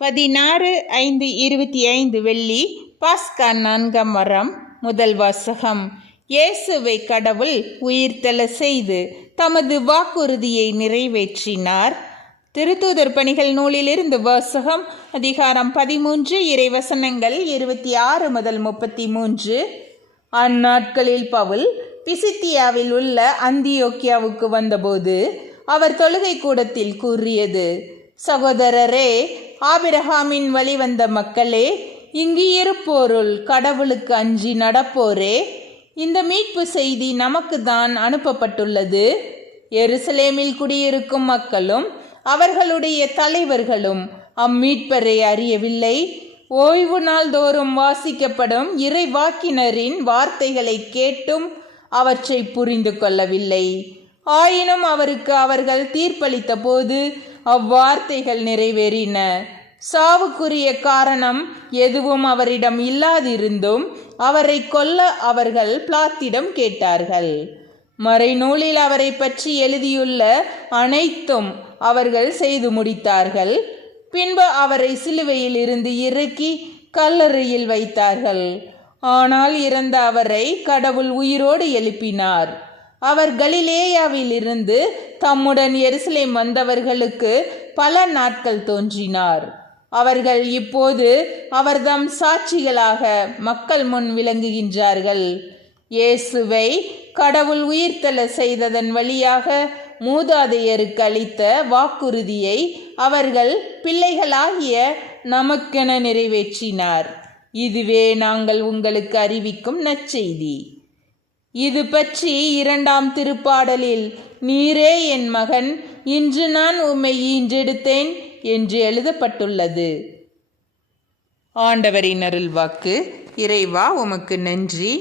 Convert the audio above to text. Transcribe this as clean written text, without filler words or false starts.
16/5/25 வெள்ளி பாஸ்கா 4ஆம் வாரம். முதல் வாசகம். இயேசுவை கடவுள் உயிர்த்தெழ செய்து தமது வாக்குறுதியை நிறைவேற்றினார். திருத்தூதர் பணிகள் நூலிலிருந்து வாசகம். அதிகாரம் 13, இறைவசனங்கள் 26 முதல் 33. அந்நாட்களில் பவுல் பிசித்தியாவில் உள்ள அந்தியோக்கியாவுக்கு வந்தபோது அவர் தொழுகை கூடத்தில் கூறியது: சகோதரரே, ஆபிரகாமின் வழி வந்த மக்களே, இங்கு இருப்போருள் கடவுளுக்கு அஞ்சி நடப்போரே, இந்த மீட்பு செய்தி நமக்கு தான் அனுப்பப்பட்டுள்ளது. எருசலேமில் குடியிருக்கும் மக்களும் அவர்களுடைய தலைவர்களும் அம்மீட்பரை அறியவில்லை. ஓய்வு நாள் தோறும் வாசிக்கப்படும் இறைவாக்கினரின் வார்த்தைகளை கேட்டும் அவற்றை புரிந்து கொள்ளவில்லை. ஆயினும் அவருக்கு அவர்கள் தீர்ப்பளித்த போது அவ்வார்த்தைகள் நிறைவேறின. சாவுக்குரிய காரணம் எதுவும் அவரிடம் இல்லாதிருந்தும் அவரை கொல்ல அவர்கள் பிலாத்திடம் கேட்டார்கள். மறைநூலில் அவரை பற்றி எழுதியுள்ள அனைத்தும் அவர்கள் செய்து முடித்தார்கள். பின்பு அவரை சிலுவையில் இருந்து இறக்கி கல்லறையில் வைத்தார்கள். ஆனால் இறந்த அவரை கடவுள் உயிரோடு எழுப்பினார். அவர் கலிலேயாவில் இருந்து தம்முடன் எருசலேம் வந்தவர்களுக்கு பல நாட்கள் தோன்றினார். அவர்கள் இப்போது அவர்தம் சாட்சிகளாக மக்கள் முன் விளங்குகின்றார்கள். இயேசுவை கடவுள் உயிர்த்தெழ செய்ததன் வழியாக மூதாதையருக்கு அளித்த வாக்குறுதியை அவர்கள் பிள்ளைகளாகிய நமக்கென நிறைவேற்றினார். இதுவே நாங்கள் உங்களுக்கு அறிவிக்கும் நற்செய்தி. இது பற்றி 2ஆம் திருப்பாடலில் நீரே என் மகன், இன்று நான் உம்மை ஈன்றெடுத்தேன் என்று எழுதப்பட்டுள்ளது. ஆண்டவரின் அருள்வாக்கு. இறைவா, உமக்கு நன்றி.